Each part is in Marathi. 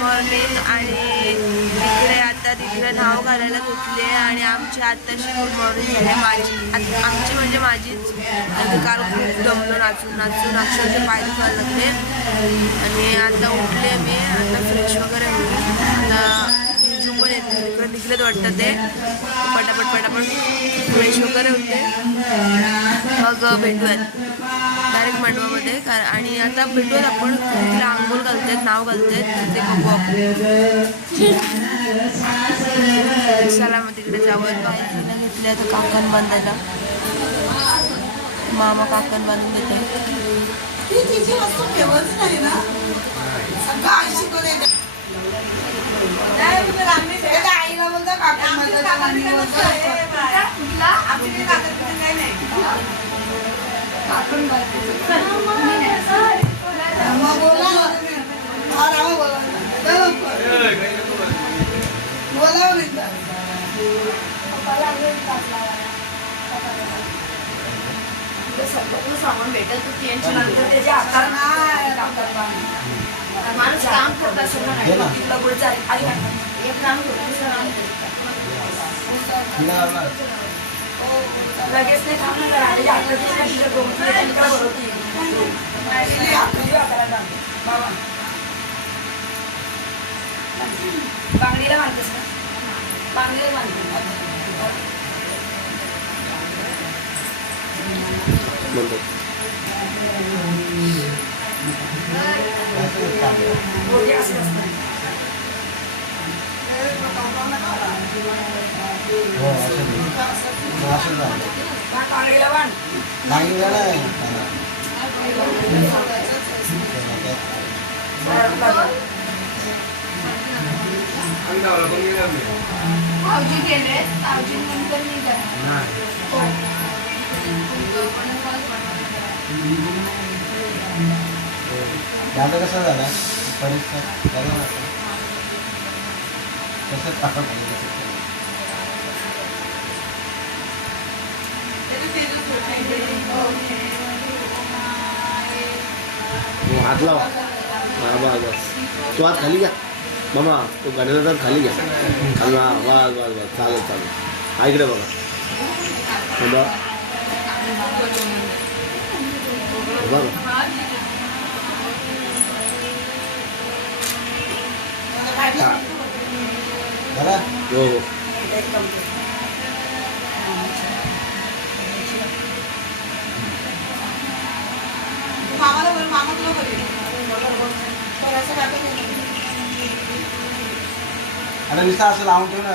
मॉर्निंग. आणि तिकडे आता तिकडे नाव घालायला घेतले आणि आमची आत्ताशी गुड मॉर्निंग झाली. आमची म्हणजे माझीच. आणि काल खूप दमलो नाचून अक्षरशः पाय दुखायला लागले. आणि आता उठले मी. आता फ्रेश वगैरे होईल. आता जिजू पण येते तिकडे निघलेत वाटतं ते. पटापट फ्रेश वगैरे होते. मग भेटूयात डायरेक्ट मंडपामध्ये. आणि आता भेटूयात आपण. तिला आंघोळ घालतात, नाव घालतात ते बघू आपण. चला मग तिकडे जाऊयात. बाहेर घेतले आता काकण बांधायला. मामा काकण बांधून देत आहे. सगळं सामान भेटत होती यांच्या नंतर त्याचे आकार माणूस काम करतात सगळं नाही एक काम करतो लगेच नाही काम नाही बांगडीला बांधतेस ना बांगडीला बांधते भाऊजी गेले भाऊजी नंतर नाही दादा कसा झाला परीक्षा कसं हात लावा तू हात खाली घ्या मामा तो गाडीला तर खाली घ्या खाली बस चालेल हा इकडे बघा बघा हो अरे निसा असं लावून ठेव ना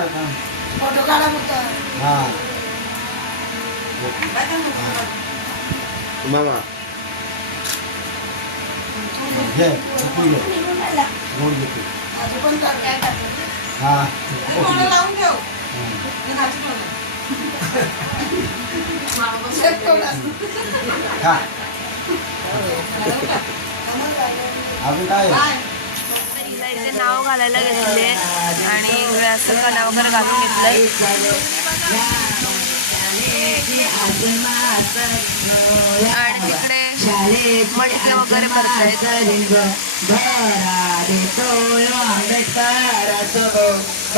फोटो काढा हां मामा घे गोड घेते हां लावून ठेव अजून काय इथे नाव घालायला घेतले आणि इकडे असं कला वगैरे घालून घेतलंय. आणि तिकडे मटके वगैरे भरतायत.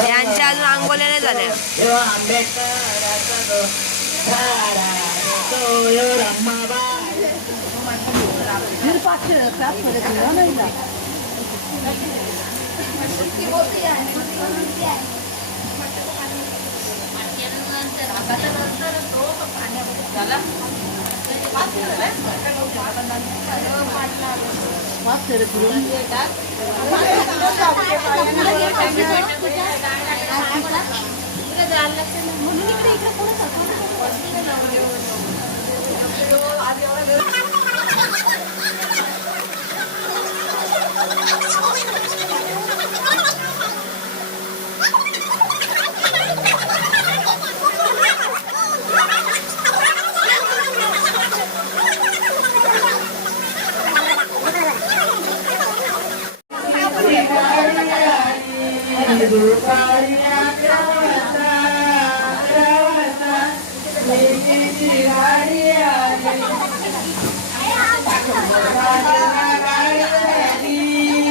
यांच्या अजून आंघोळ्या नाही झाल्या.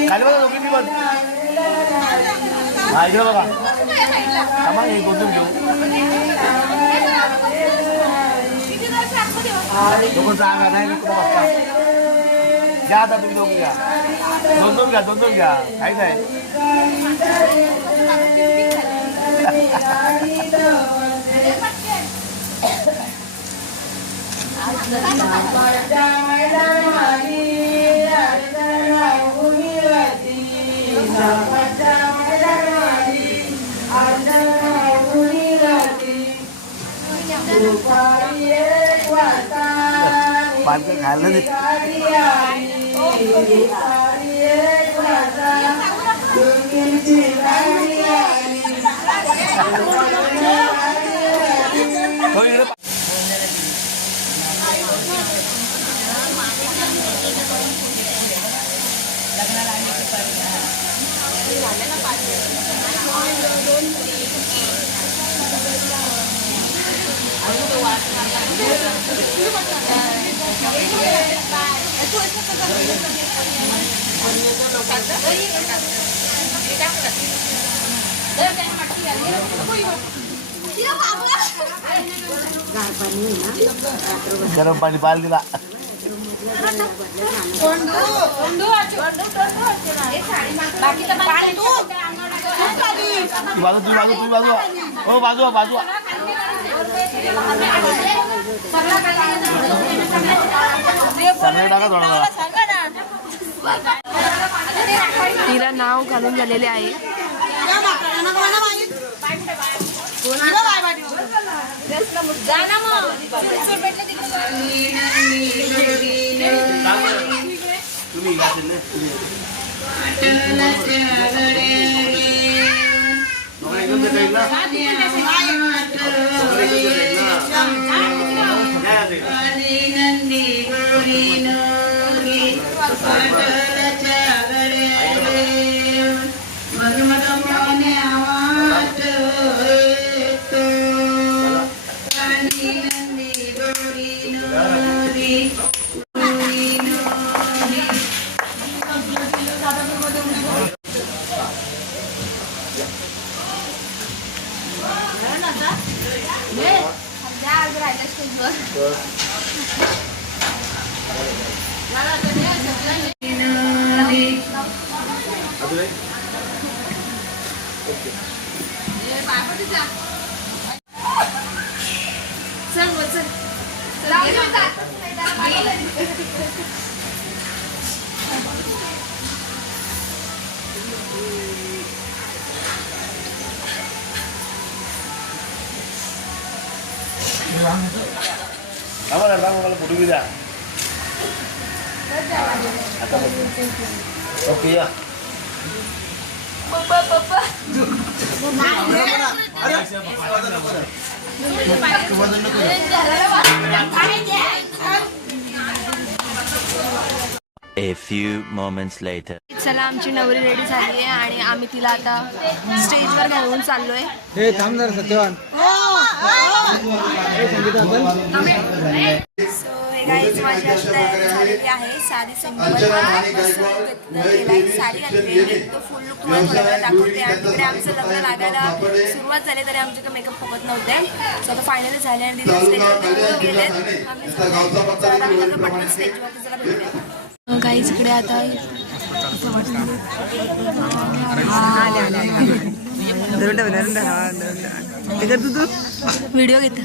खाली बघा दोघी पण हा इकडे बघा थांबा हे गोंधून घेऊ दोघं जागा नाही कुठं बसता घ्या आता तुम्ही दोघं घ्या दोन घ्या काहीच आहे पालखी खायला नाही गरम पाणी पाल दिला बाजू बाजू तिला नाव घालून झालेले आहे. मला फोटो घे द्या आता ओके या A few moments later. चला आमची नवरी रेडी झाली आहे आणि आम्ही तिला आता स्टेजवर घेऊन चाललोय. हे थांब जरा सत्यवान सो हे गाईज माझी अशी तयारी झालेली आहे. साडी सिंपल साडी घातली तो फुल लुक तुम्हाला थोड्या वेळा दाखवते. आणि तिकडे आमचं लग्न लागायला सुरुवात झाली तरी आमच्याकडे मेकअप फुकत नव्हते. सो आता फायनली झाले आणि दिवस स्टेजवर गेले. आम्ही स्टेजवरती चला भेटूया. गाईज इकडे आता व्हिडिओ घेते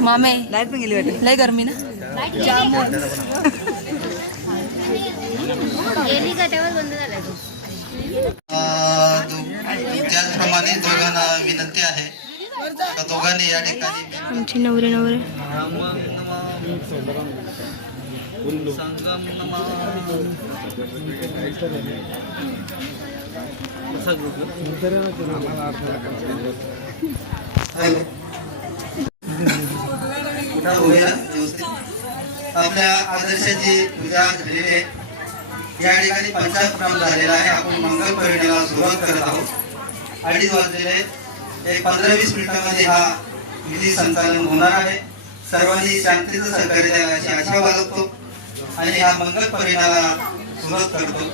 मामे लाईट पण गेली वाटते. लय गरमी ना त्याचप्रमाणे दोघांना विनंती आहे का दोघांनी या ठिकाणी आमची नवरी नवरी आपल्या आदर्शाची पूजा झालेली आहे. या ठिकाणी पंचाक्रम झालेला आहे. आपण मंगल परिणामाला सुरुवात करत आहोत. 2:30 वाजलेले. एक 15-20 मिनिटांमध्ये हा विधी संचालन होणार आहे. सर्वांनी शांतीचं सहकार्य द्यावं अशी आशा बाळगतो आणि हा मंगल परिणामाला सुरुवात करतो.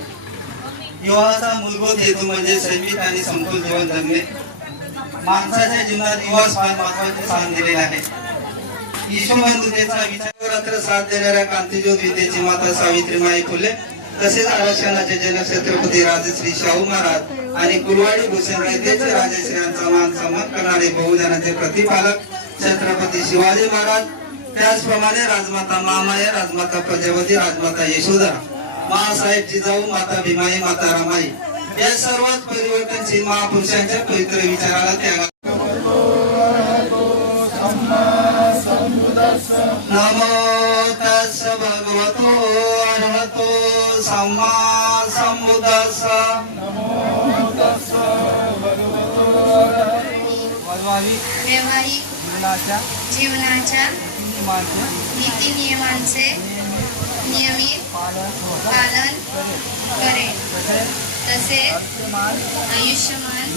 विवाहाचा मूलभूत हेतू म्हणजे सैमिक आणि समतोल जीवन जगणे. माणसाच्या जीवनात विवाह फार महत्वाचे स्थान दिलेले आहे. ईश्वरबंधुतेचा विचार रात्र साथ देणाऱ्या क्रांतिज्योत विद्येची माता सावित्रीबाई फुले तसेच आरक्षणाचे जनक छत्रपती राजश्री शाहू महाराज आणि कुलवाडी भूषण वैद्याचे राजश्रीयांचा मान सन्मान करणारे बहुजनाचे प्रतिपालक छत्रपती शिवाजी महाराज, त्याचप्रमाणे राजमाता महामाया, राजमाता प्रजापती, राजमाता यशोधरा, महासाहेब जिजाऊ, माता भीमाई, माता रमाई या सर्वच परिवर्तनशील महापुरुषांच्या पवित्र विचाराला त्याग. नमो तस् भगवतो अरहतो सम्मा संबुद्धस्स. वैवाहिक जीवनाच्या नीतिनियमांचे नियमित पालन करेल. तसेच आयुष्यमान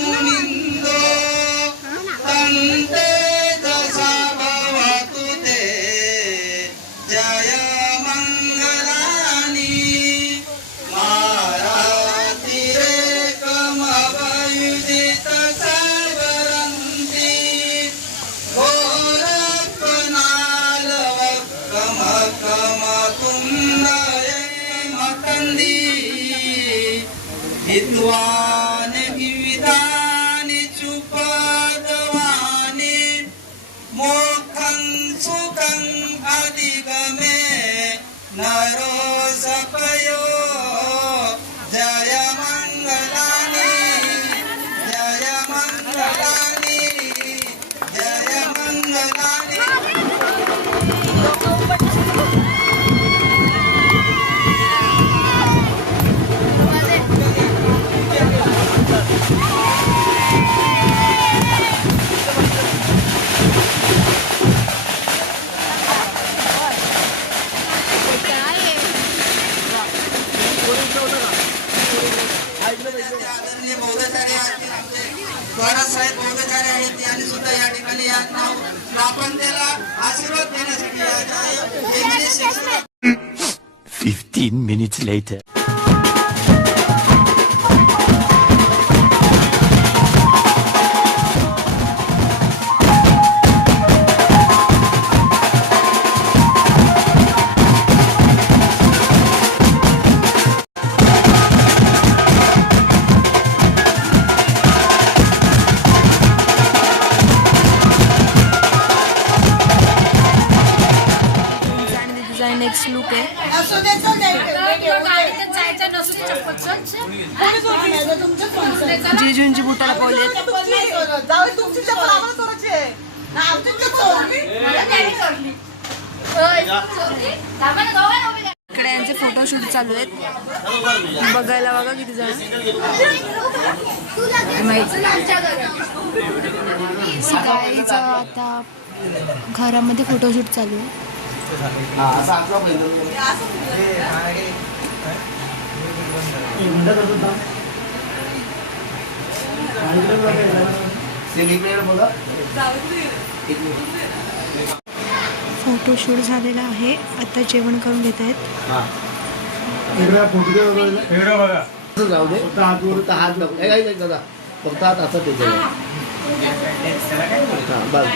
मुनिंदो तंते दशा भवतु ते जय मंगलानि माराति रेकमवयुजित सागरन्ति घोरपनालवकमकमतुण्डये मकन्दी विद्वान विविधानि चुपदवानि मोक्षं सुखं अधिगमे नरो सपयो. जय मंगलानि जय मंगलानि जय मंगलानि. 15 minutes later. नेक्स्ट लुक आहे. जिजूंची बुटाला पावलेत. इकडे यांचे फोटोशूट चालू आहेत. बघायला बघा किती जण. गाईचं आता घरामध्ये फोटोशूट चालू आहे. फोटोशूट झालेला आहे. आता जेवण करून घेत आहेत. फक्त हात असं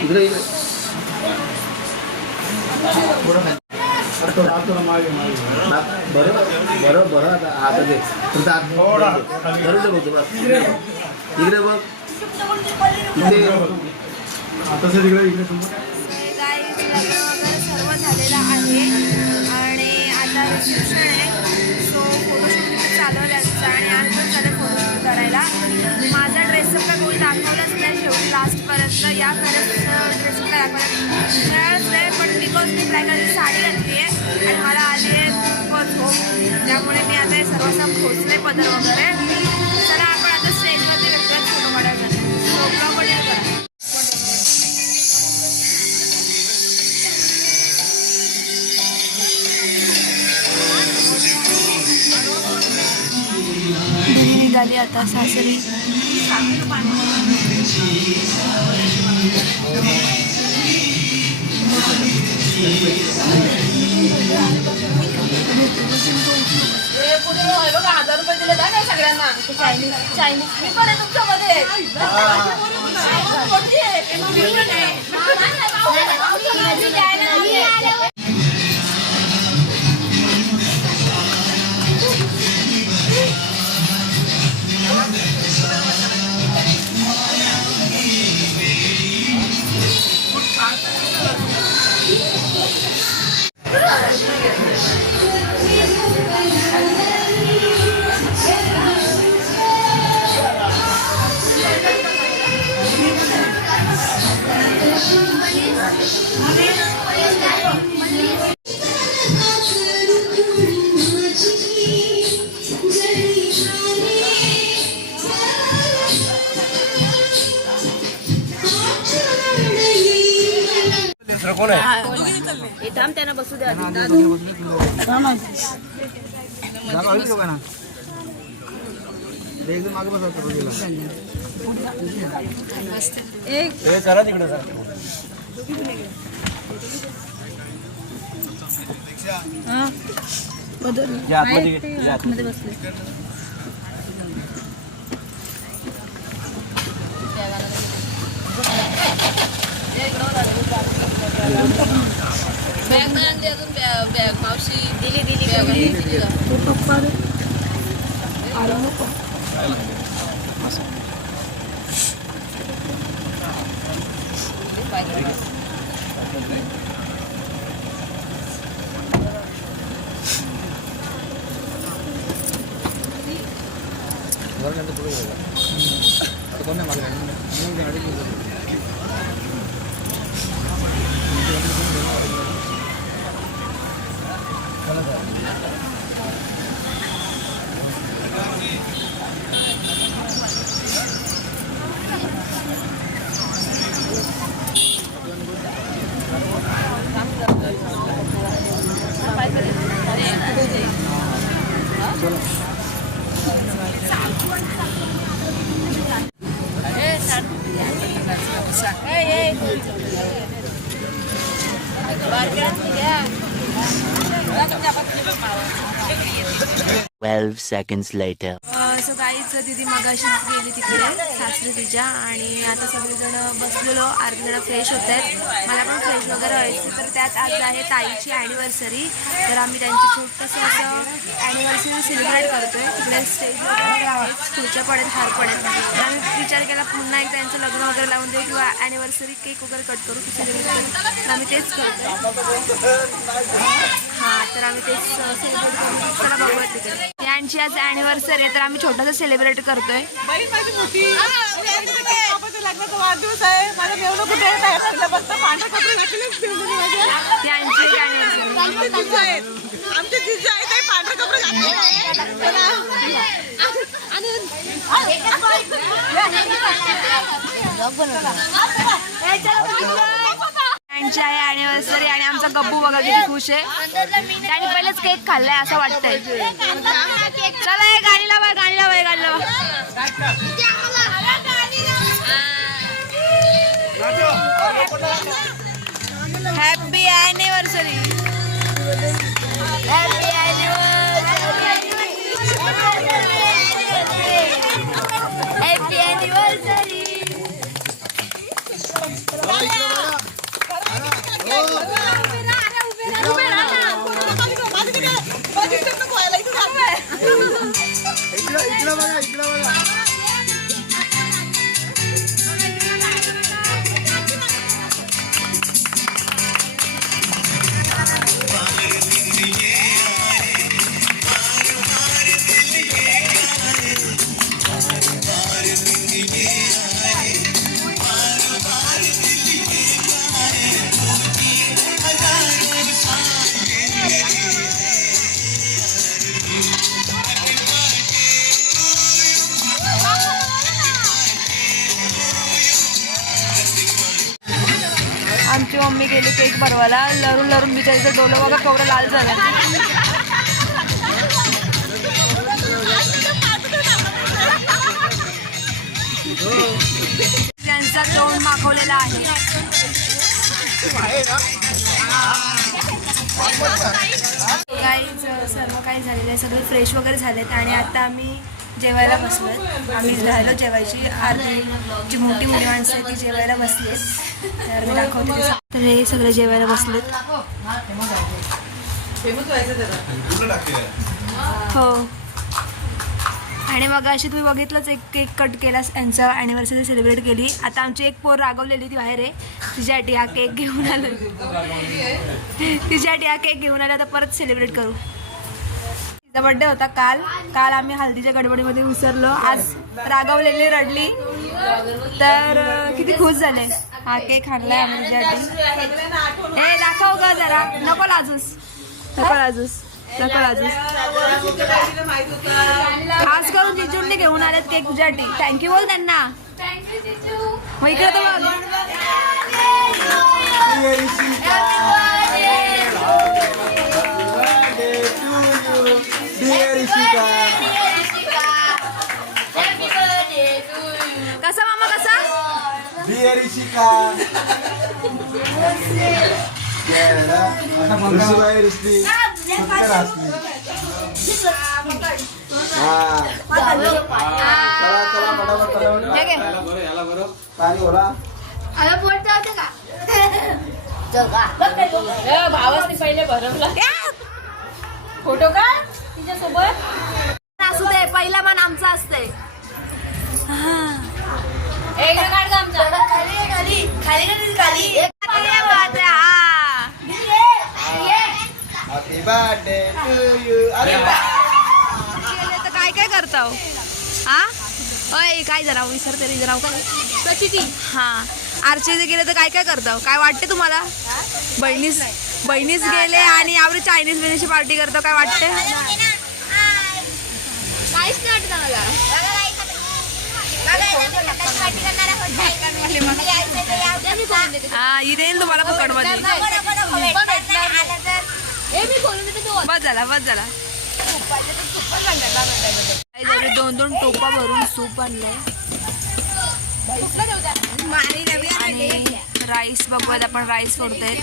इकडे बरं आता ते इकडे बघ सर्व झालेलं आहे आणि आता रिसेप्शन आहे. सो फोटोशूट चालवलं आणि आज पण चालेल फोटोशूट करायला. माझा ड्रेसअप काय कोणी दाखवलंच नाही शेवटी लास्टपर्यंत. या ड्रेसअप काय मिळालंच नाही. पण बिकॉज मी ब्लॅक कलरची साडी घातली आहे आणि मला आली आहे खूपच झोप. त्यामुळे मी आता हे सर्वसाम खोचले पदर वगैरे. चला आपण आता स्टेजवरती व्यक्तिगत फोटो काढायचा. फोटो पडेल करा. निघाली आता सासरी. बघा 1000 रुपये दिले ना सगळ्यांना. चायनीज मी पण आहे तुमच्यामध्ये. कोणती आहे? मी पण आहे. थांब त्यांना बसू द्या. चला तिकडे बॅग नाही आणली अजून. बॅग मावशी दिली Twelve seconds later. सो काहीच दीदी मगाशीच गेली तिकडे सासरी तिच्या आणि आता सगळेजण बसलेलो. अर्धे जण फ्रेश होत आहेत. मला पण फ्रेश वगैरे व्हायचं. तर त्यात आज आहे ताईची ॲनिव्हर्सरी. तर आम्ही त्यांची छोटंसं असं ॲनिव्हर्सरी सेलिब्रेट करतोय. तिकडे स्टेज वगैरे आहेत, स्कूलच्या पडेल हार पडेल. तर आम्ही विचार केला पुन्हा एकदा त्यांचं लग्न वगैरे लावून देऊ किंवा ॲनिव्हर्सरी केक वगैरे कट करू सेलिब्रेट करू. तर आम्ही तेच करतोय. हां, तर आम्ही तेच सेलिब्रेट करू. चला बघूया तिकडे. त्यांची आज ॲनिव्हर्सरी आहे तर आम्ही छोटंसं सेलिब्रेट करतोय. बहीण माझी मोठी लग्नाचा वाढदिवस आहे. माझ्या मेवणं कुठे आहे फक्त पांढरं कपडे घातलेलेच ठेवले माझ्या. त्यांची ॲनिव्हर्सरी आमचे जिजा आहेत. आमचे जिजा आहेत ते पांढरे कपडे घातलेले त्यांची आहे ॲनिव्हर्सरी आणि आमचा गब्बू बघा किती खुश आहे. त्याने पहिलेच केक खाल्लाय असं वाटतंय. चला हे गाडी लावा, गाडी लावा, हे गाडी लावा. Happy anniversary. Happy happy anniversary. इकडं बघा, इकडं बघा. आमची मम्मी गेली केक बनवायला. लरून लरून बिचारीचं डोलं बघा केवढं लाल झालं. त्यांचा तोंड माखवलेला आहे. गाईज सर्व काय झालेलं आहे, सगळे फ्रेश वगैरे झालेत आणि आता आम्ही जेवायला बसलोय. आम्ही राहिलो जेवायची, अर्धी जी मोठी मोठी माणसं आहेत ती जेवायला बसलीत. तर मी दाखवते कसं. तर हे सगळे जेवायला बसलेत. हो. आणि मग अशी तुम्ही बघितलंच एक केक कट केला, यांचं ॲनिव्हर्सरी सेलिब्रेट केली. आता आमची एक पोर रागवलेली ती बाहेर आहे, तिच्यासाठी हा केक घेऊन आलो. तिच्यासाठी हा केक घेऊन आला, तर परत सेलिब्रेट करू. तिचा बड्डे होता काल आम्ही हल्दीच्या गडबडीमध्ये विसरलो. आज रागवलेली रडली, तर किती खुश झाले. हा केक आणलाय आम्ही तिच्यासाठी. हे दाखव ग जरा, नको लाजूस. खास करून जिजूंनी घेऊन आलेत केक तुझ्यासाठी. थँक्यू बोल त्यांना. मग इकडे तर बघ. कसा मामा कसा? भावासनी पहिले भरवला फोटो का तिच्यासोबत. असू दे, पहिला मान आमचा असतंय. काय काय करताव हा? अय काय जरा विसरते रे जरा हा. आरचे गेले तर काय काय करताव? काय वाटते तुम्हाला? बहिणीच गेले आणि यावर चायनीज बिनीची पार्टी करतो, काय वाटते? काहीच नाही वाटत मला. हा इथे येईल तुम्हाला पकडमध्ये. बस झाला. 2 टोपा भरून सूप आणलंय आणि राईस बघूयात आपण. राईस फोडतोय.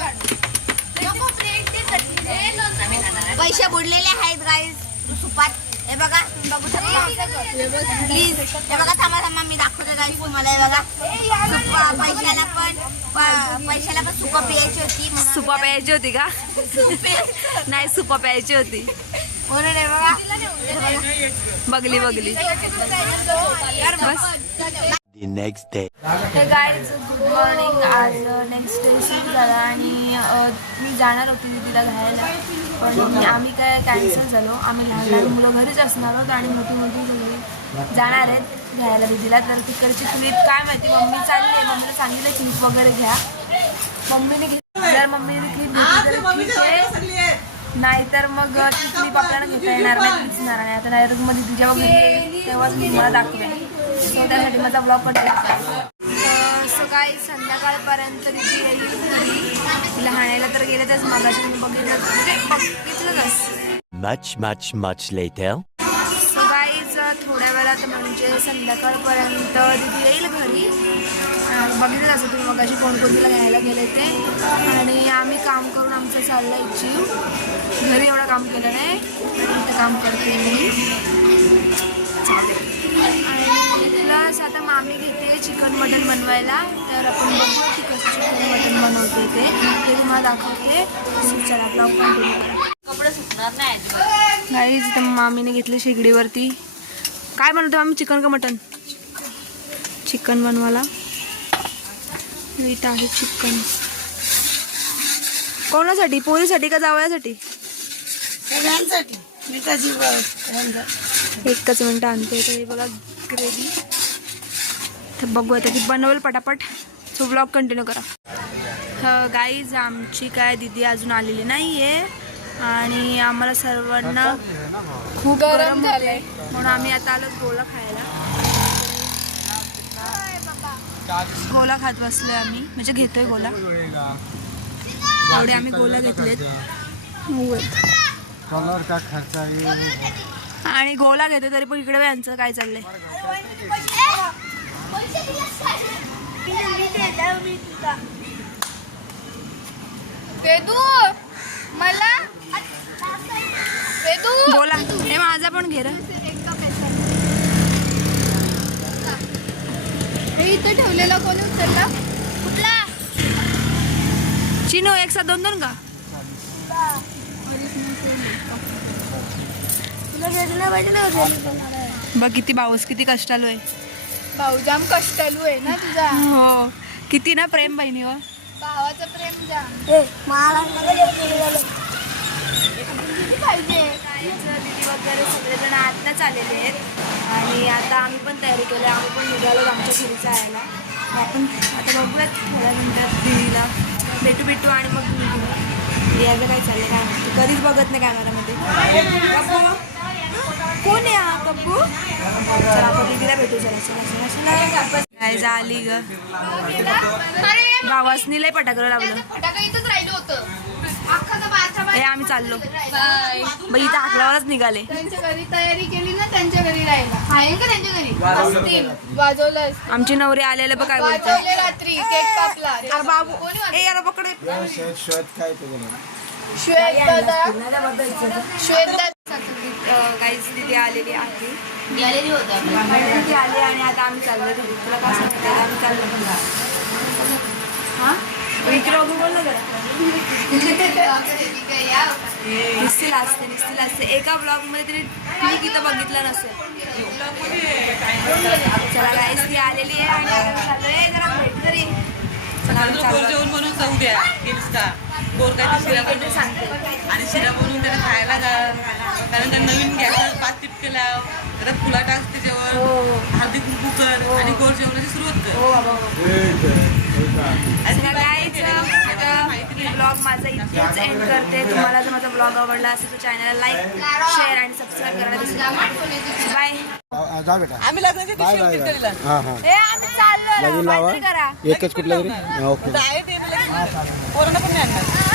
पैसे बुडलेले आहेत गाईस सुपात. हे बघा, बघू शकता प्लीज. हे बघा, थांबा मी दाखवते गाईस तुम्हाला. हे बघा, पैशाला पण सुपा प्यायची होती. सुपा प्यायची होती का? नाही, सुपा प्यायची होती म्हणून हे बघा बघली. बस. The next day. हे गाईज गुड मॉर्निंग. आज नेक्स्ट डे सुरू झाला आणि मी जाणार होती दीदीला घ्यायला, पण आम्ही काय कॅन्सल झालो. आम्ही लहान मुलं घरीच असणार आहोत आणि मोठी सगळी जाणार आहेत घ्यायला दीदीला. तर तिकडची क्लिप काय माहिती, मम्मी चालली आहे. मम्मीला सांगितलं क्लिप वगैरे घ्या. मम्मीने घेतली, जर मम्मीने क्लिप घेतली तर ठीक आहे, नाहीतर मग ती क्लिप आपल्याला घेता येणार नाही, दिसणार नाही. आता डायरेक्टमध्ये तिच्या वगैरे तेव्हाच मी मला दाखवेन. सो त्यासाठी माझा ब्लॉग करते. सो काही संध्याकाळपर्यंत तिथे येईल. तिला हाणायला तर गेलेतच, मगाशी मी बघितलंच. Much later. सो गाईज थोड्या वेळात म्हणजे संध्याकाळपर्यंत तिथे येईल घरी. बघितलं असं तुम्ही मगाशी कोण तिला घ्यायला गेले ते. आणि आम्ही काम करून आमचं चाललं इच्छू. घरी एवढं काम केलं नाही, इथं काम करते मी. आणि प्लस आता मामी घेते चिकन मटन बनवायला. तर आपण बघू की कसं चिकन मटन बनवते ते तुम्हाला दाखवते. चला ब्लॉग कंटिन्यू करा. कपडे सुकणार नाही. गाईज इथं मामीने घेतले शेगडीवरती. काय बनवतो आम्ही, चिकन का मटन? चिकन बनवायला इथं आहे चिकन. कोणासाठी? पोरीसाठी का जावयासाठी? एकच मिनटं आणते. तर बघा ग्रेव्ही. तर बघू आता ती बनवेल पटापट. सो ब्लॉग कंटिन्यू करा. गाईज आमची काय दीदी अजून आलेली नाही आहे आणि आम्हाला सर्वांना खूप गरम झालंय, म्हणून आम्ही आता आलो गोला खायला. गोला खात बसलोय आम्ही, म्हणजे घेतोय गोला. एवढे आम्ही गोला घेतलेत आणि गोला घेतोय. तरी पण इकडे यांचं काय चाललंय. मला बोला हे माझा पण घे रे. इथं ठेवलेला कोणी उचलला कुठला चिनो एक साथ दोन दोन का बघ किती बाऊस किती कष्टालू आहे. भाऊ जाम कष्टालू आहे ना तुझा. हो किती ना प्रेम बहिणीवर. भावाचं प्रेम जाम पाहिजे. दीदी वगैरे सगळेजण आत्ताच आलेले आहेत आणि आता आम्ही पण तयारी केली. आम्ही पण निघालो आमच्या घरी जायला. आपण आता बघूयात थोड्यानंतर दीदीला भेटू आणि मग निघू. याचं काय चाललं काय माहिती. कधीच बघत नाही कॅमेरामध्ये. कप्पू कोण आहे हा कप्पू. चला आपण दीदीला भेटू. चला काय झाली ग गावासनी लय पटाकर लावलं. फटाका इथंच राहिलं होतं अख्खाचा बारचा हे आम्ही चाललो बाई इथं हाकलावरच निघाले. त्यांच्या घरी तयारी केली ना त्यांच्या घरी राहिला आहे का त्यांच्या घरी वाजवलं आमचे नवरे आलेले बघ काय बोलतात. वाजवले रात्री केक कापला. अरे बाबू ए याला पकडे. काहीच दीदी आलेली आहे. दीदी आली आणि आता आम्ही चाललो. दीदी तुला काय सांगते आम्ही चाललो. हा इकडे बघून बोललो जरा. निस्तीला असते एका ब्लॉग मध्ये तिने तिथं बघितलं नसेल. चला गाईस ती आलेली आहे आणि आम्ही चाललोय. जरा भेट तरी चला आम्ही चाललो. जेवण बनवून जाऊ द्या गेलीस का गोर काय शिरा इकडे सांगते आणि शिरा बनवून त्याला खायला घाल. कारण त्या नवीन गॅस पात टिपकेला त्यात फुला टाक त्याच्यावर हळदी कुंकू कर आणि गोड जेवणाची सुरुवात कर. हो बाबा ब्लॉग माझा इथेच एंड करते. तुम्हाला जर माझा ब्लॉग आवडला असेल तर चॅनलला लाईक शेअर आणि सबस्क्राईब करायला विसरू. बाय. जा बेटा. आम्ही लग्नाच्या दिवशी उठीत केलेला. हां हां हे आम्ही चाललो लगीन लावा करा. एकच कुठलं तरी ओके. आहे ते पोरांना पण नाही आणणार.